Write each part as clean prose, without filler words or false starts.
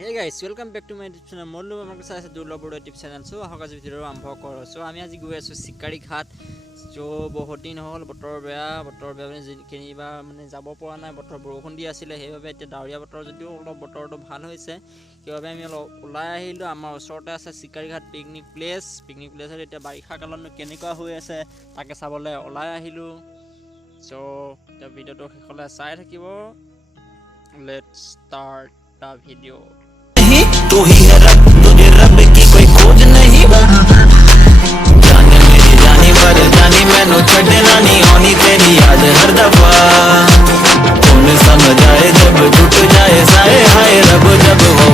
Hey guys, welcome back to my YouTube channel. Mollu amar sath Durllav YouTube channel. So hoga video ambho koro. So ami aji goi asu Sikarighat. So bahut din hol botor beya keniba mane jabo pora nai botor borokhon di asile hebabe ete dauriya botor jodio olo botor to bhal hoise kibabe ami ulai ahilu amar osorote ase Sikarighat picnic place er eta barikha kalon kenikwa hoi ase take sabole ulai ahilu. So the video to hekhole sai thakibo. Let's start the video. तू ही है रब तुझे रब की कोई खोज नहीं जाने मेरी जानी पर जानी मैनू छड़ना नहीं होनी तेरी याद हर दफा कौन समझ आए जब टूट जाए साए हाय रब जब हो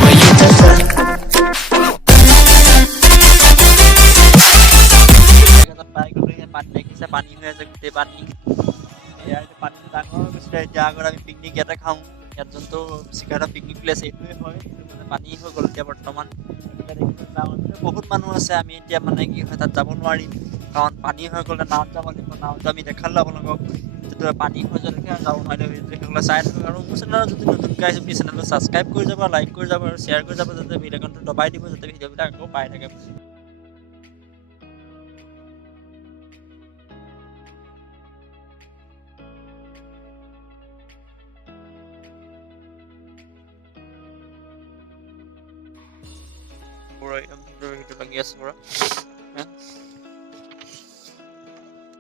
पानी में सकते पानी यार पानी में डांगो कुछ जागर আমি পিকনিক এটা খাও ইয়াত যোনটো সিকাৰা পিকনিক প্লেস এইটোৱে হয় মানে পানী হৈ গল এতিয়া বৰ্তমান বহুত মানুহ আছে আমি এতিয়া মানে কি হয় তাত যাব নোৱাৰিম কাৰণ পানী হৈ গলে নাওত যাব লাগিব নাওত আমি দেখালো আপোনালোকক যেতিয়া পানী হৈ যালেকে যাব নোৱাৰিলে সেইবিলাক চাই আৰু মোৰ চেনেলত যদি নতুন গাইজ প্লিজ চেনেলটো সাবস্ক্ৰাইব কৰি যাব লাইক কৰি যাব আৰু শেয়াৰ কৰি যাব যাতে ভিডিঅ'টো দবাই দিব যাতে ভিডিঅ'বিলাক আকৌ পাই থাকে Boruah yang itu lagi ya Boruah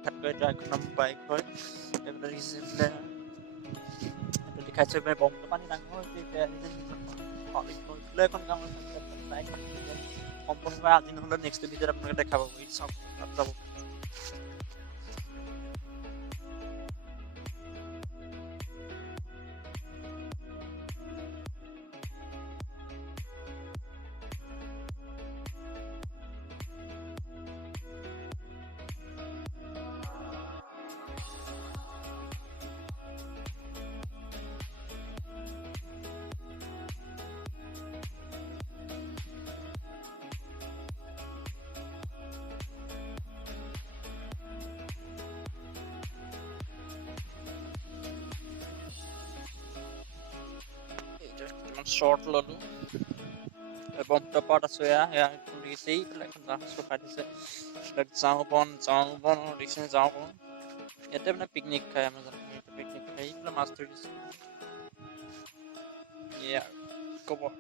kan gue jago nampak gue yang dari sini dari kaca gue bom depan ini nanggung sih kayak ini kalau itu boleh kan kamu naik kompon gue aja nih next video apa kita cover ini sama short lalu bom tepat asoya ya kondisi like dah suka dise like jauh di sini jauh itu benar piknik kayak macam piknik kayak itu master ya coba